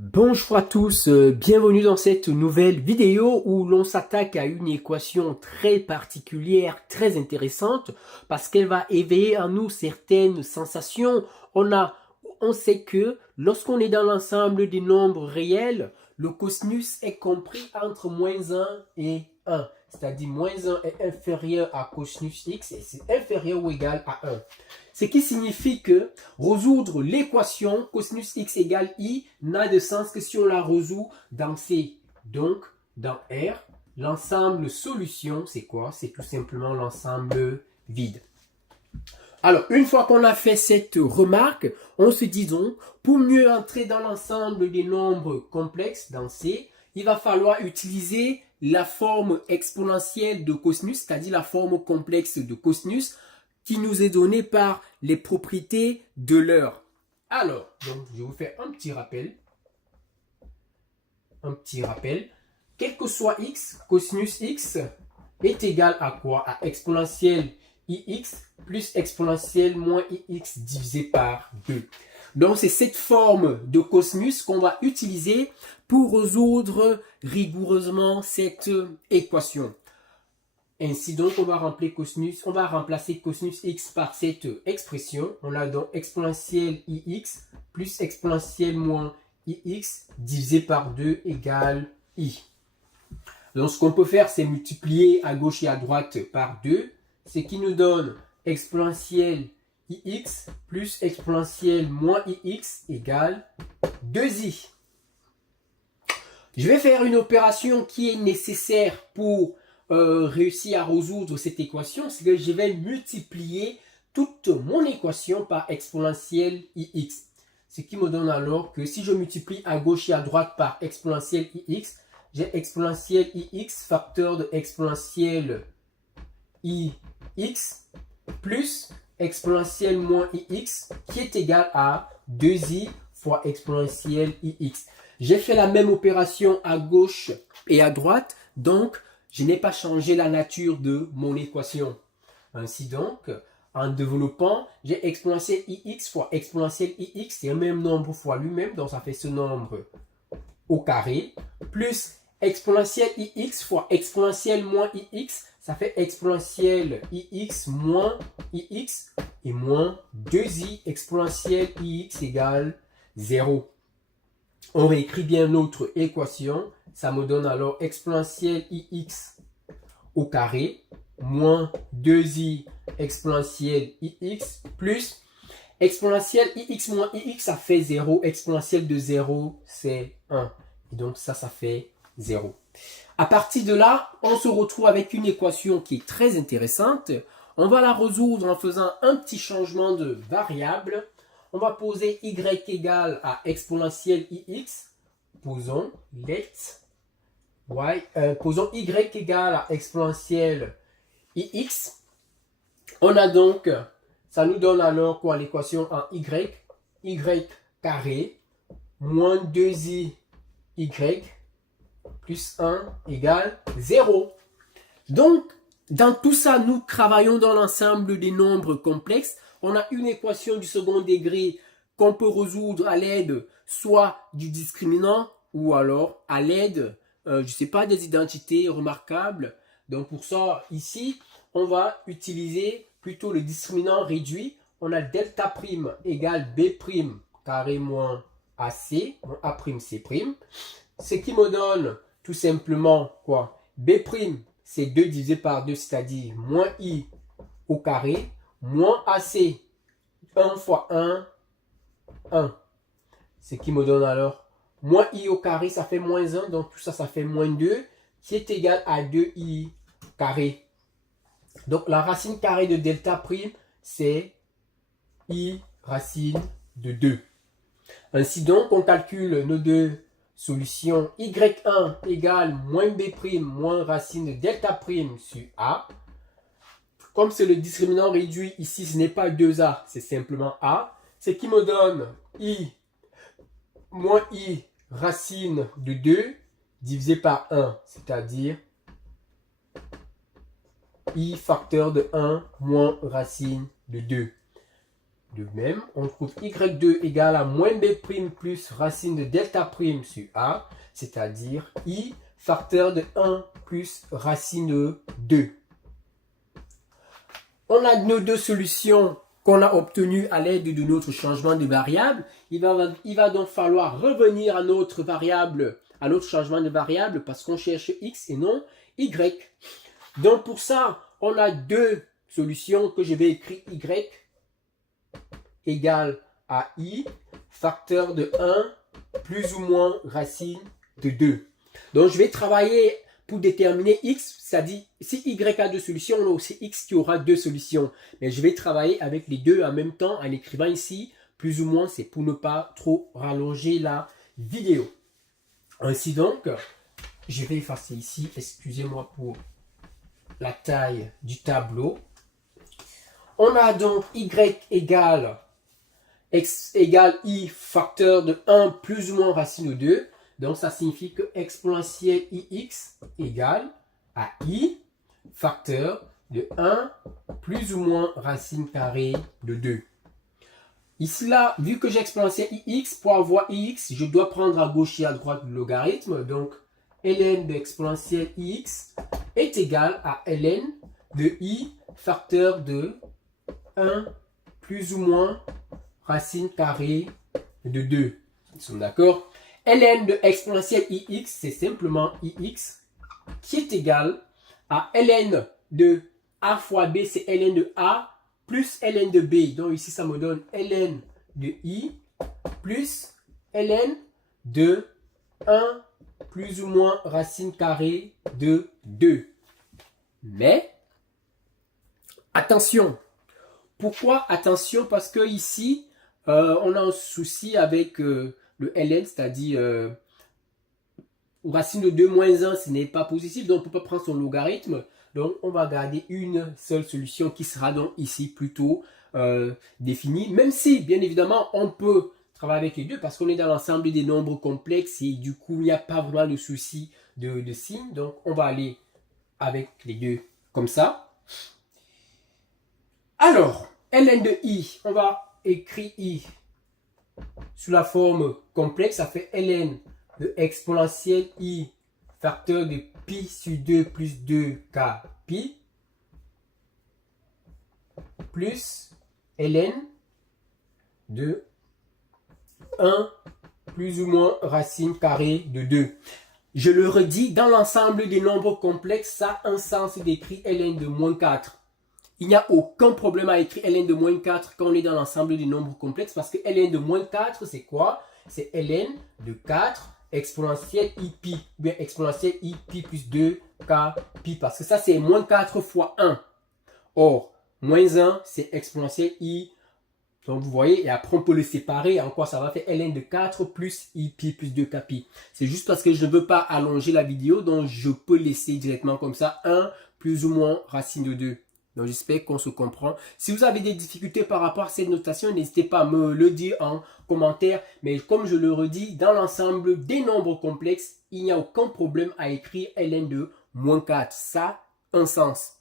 Bonjour à tous, bienvenue dans cette nouvelle vidéo où l'on s'attaque à une équation très particulière, très intéressante, parce qu'elle va éveiller en nous certaines sensations. On sait que lorsqu'on est dans l'ensemble des nombres réels, le cosinus est compris entre -1 et 1. C'est-à-dire -1 est inférieur à cosinus x et c'est inférieur ou égal à 1. Ce qui signifie que résoudre l'équation cosinus x égale i n'a de sens que si on la résout dans C. Donc, dans R, l'ensemble solution, c'est quoi? C'est tout simplement l'ensemble vide. Alors, une fois qu'on a fait cette remarque, on se dit donc, pour mieux entrer dans l'ensemble des nombres complexes dans C, il va falloir utiliser la forme exponentielle de cosinus, c'est-à-dire la forme complexe de cosinus, qui nous est donnée par les propriétés de l'heure. Alors, donc, je vous fais un petit rappel. Quel que soit x, cosinus x est égal à quoi? À exponentielle ix plus exponentielle moins ix divisé par 2. Donc, c'est cette forme de cosinus qu'on va utiliser pour résoudre rigoureusement cette équation. Ainsi donc, on va remplacer cosinus x par cette expression. On a donc exponentielle ix plus exponentielle moins ix divisé par 2 égale i. Donc, ce qu'on peut faire, c'est multiplier à gauche et à droite par 2, ce qui nous donne exponentielle ix plus exponentielle moins ix égale 2i. Je vais faire une opération qui est nécessaire pour réussir à résoudre cette équation, c'est que je vais multiplier toute mon équation par exponentielle ix. Ce qui me donne alors que si je multiplie à gauche et à droite par exponentielle ix, j'ai exponentielle ix facteur de exponentielle ix plus exponentielle moins ix qui est égal à 2i fois exponentielle ix. J'ai fait la même opération à gauche et à droite, donc je n'ai pas changé la nature de mon équation. Ainsi donc, en développant, j'ai exponentielle ix fois exponentielle ix, c'est un même nombre fois lui-même, donc ça fait ce nombre au carré, plus exponentielle ix fois exponentielle moins ix, ça fait exponentielle ix moins ix, et moins 2i exponentielle ix égale 0. On réécrit bien notre équation, ça me donne alors exponentielle ix au carré moins 2i exponentielle ix plus exponentielle ix moins ix, ça fait 0. Exponentielle de 0, c'est 1. Et donc ça fait 0. À partir de là, on se retrouve avec une équation qui est très intéressante. On va la résoudre en faisant un petit changement de variable. On va poser y égale à exponentielle ix. Posons posons y égale à exponentielle ix. On a donc, ça nous donne alors quoi l'équation en y carré moins 2y plus 1 égale 0. Donc, dans tout ça, nous travaillons dans l'ensemble des nombres complexes. On a une équation du second degré qu'on peut résoudre à l'aide soit du discriminant ou alors à l'aide, je ne sais pas, des identités remarquables. Donc pour ça, ici, on va utiliser plutôt le discriminant réduit. On a delta prime égale b prime carré moins ac, moins a prime c prime. Ce qui me donne tout simplement quoi? B prime, c'est 2 divisé par 2, c'est-à-dire moins i au carré, moins ac, 1 fois 1, 1. Ce qui me donne alors moins i au carré, ça fait moins 1, donc tout ça, ça fait moins 2, qui est égal à 2i carré. Donc la racine carrée de delta prime, c'est i racine de 2. Ainsi donc, on calcule nos deux solutions. y1 égale moins b prime moins racine de delta prime sur a. Comme c'est le discriminant réduit, ici ce n'est pas 2a, c'est simplement a. Ce qui me donne i moins i racine de 2 divisé par 1, c'est-à-dire i facteur de 1 moins racine de 2. De même, on trouve y2 égale à moins b' plus racine de delta prime sur a, c'est-à-dire i facteur de 1 plus racine de 2. On a nos deux solutions qu'on a obtenues à l'aide de notre changement de variable. Il va donc falloir revenir à notre variable, à notre changement de variable parce qu'on cherche x et non y. Donc pour ça, on a deux solutions que je vais écrire y égale à i facteur de 1 plus ou moins racine de 2. Donc je vais travailler pour déterminer x, c'est-à-dire si y a deux solutions, on a aussi x qui aura deux solutions. Mais je vais travailler avec les deux en même temps en écrivant ici, plus ou moins, c'est pour ne pas trop rallonger la vidéo. Ainsi donc, je vais effacer ici, excusez-moi pour la taille du tableau. On a donc y égale x égale i facteur de 1 plus ou moins racine de 2. Donc, ça signifie que exponentielle ix égale à i facteur de 1 plus ou moins racine carrée de 2. Ici, là, vu que j'ai exponentielle ix, pour avoir ix, je dois prendre à gauche et à droite le logarithme. Donc, ln de exponentielle ix est égal à ln de i facteur de 1 plus ou moins racine carrée de 2. Ils sont d'accord? Ln de exponentielle ix, c'est simplement ix qui est égal à ln de a fois b, c'est ln de a plus ln de b. Donc ici, ça me donne ln de i plus ln de 1 plus ou moins racine carrée de 2. Mais, attention. Pourquoi attention? Parce que ici, on a un souci avec le ln, c'est-à-dire racine de 2 moins 1, ce n'est pas positif, donc on ne peut pas prendre son logarithme. Donc, on va garder une seule solution qui sera donc ici plutôt définie. Même si, bien évidemment, on peut travailler avec les deux parce qu'on est dans l'ensemble des nombres complexes et du coup, il n'y a pas vraiment de souci de signe. Donc, on va aller avec les deux comme ça. Alors, ln de i, on va écrire i sous la forme complexe, ça fait ln de exponentielle i facteur de pi sur 2 plus 2k pi plus ln de 1 plus ou moins racine carrée de 2. Je le redis, dans l'ensemble des nombres complexes, ça a un sens d'écrire ln de moins 4. Il n'y a aucun problème à écrire ln de moins 4 quand on est dans l'ensemble des nombres complexes parce que ln de moins 4, c'est quoi? C'est ln de 4 exponentielle i pi, ou bien exponentielle i pi plus 2k pi, parce que ça c'est moins 4 fois 1. Or, moins 1, c'est exponentielle i. Donc vous voyez, et après on peut le séparer, en quoi ça va faire ln de 4 plus i pi plus 2k pi. C'est juste parce que je ne veux pas allonger la vidéo, donc je peux laisser directement comme ça 1 plus ou moins racine de 2. Donc j'espère qu'on se comprend. Si vous avez des difficultés par rapport à cette notation, n'hésitez pas à me le dire en commentaire. Mais comme je le redis, dans l'ensemble des nombres complexes, il n'y a aucun problème à écrire ln de moins 4. Ça a un sens.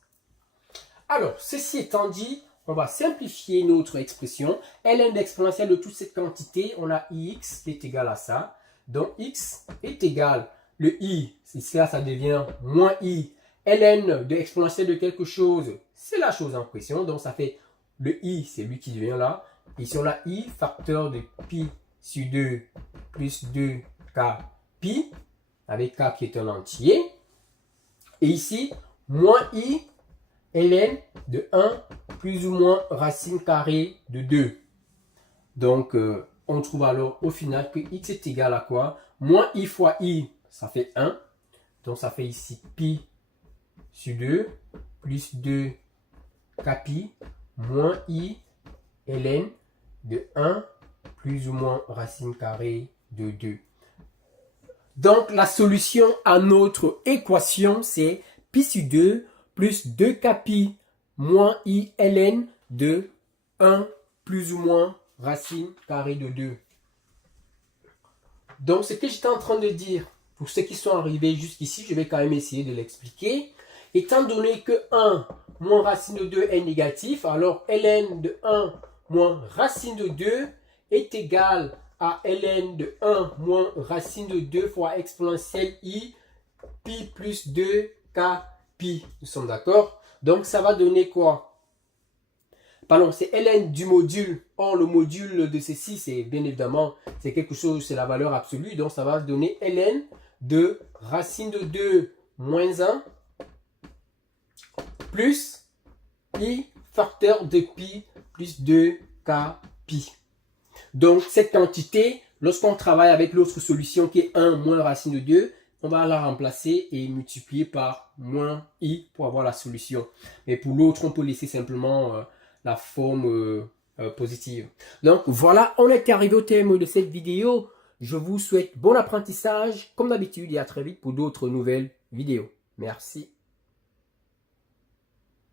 Alors, ceci étant dit, on va simplifier notre expression. Ln d'exponentielle de toute cette quantité, on a ix qui est égal à ça. Donc x est égal, le i, ici là ça devient moins i. Ln de exponentielle de quelque chose, c'est la chose en question. Donc, ça fait le i, c'est lui qui devient là. Ici, on a i facteur de pi sur 2 plus 2k pi, avec k qui est un entier. Et ici, moins i ln de 1 plus ou moins racine carrée de 2. Donc, on trouve alors au final que x est égal à quoi? Moins i fois i, ça fait 1. Donc, ça fait ici pi sur 2 plus 2 pi moins i ln de 1 plus ou moins racine carrée de 2. Donc la solution à notre équation c'est pi sur 2 plus 2k pi moins i ln de 1 plus ou moins racine carrée de 2. Donc ce que j'étais en train de dire, pour ceux qui sont arrivés jusqu'ici, je vais quand même essayer de l'expliquer. Étant donné que 1 moins racine de 2 est négatif, alors ln de 1 moins racine de 2 est égal à ln de 1 moins racine de 2 fois exponentielle i, pi plus 2 k pi. Nous sommes d'accord? Donc, ça va donner quoi? Pardon, c'est ln du module. Or, le module de ceci, c'est bien évidemment, c'est quelque chose, c'est la valeur absolue. Donc, ça va donner ln de racine de 2 moins 1 plus i facteur de pi plus 2k pi. Donc, cette quantité, lorsqu'on travaille avec l'autre solution qui est 1 moins racine de 2, on va la remplacer et multiplier par moins i pour avoir la solution. Mais pour l'autre, on peut laisser simplement la forme positive. Donc, voilà, on est arrivé au terme de cette vidéo. Je vous souhaite bon apprentissage, comme d'habitude, et à très vite pour d'autres nouvelles vidéos. Merci.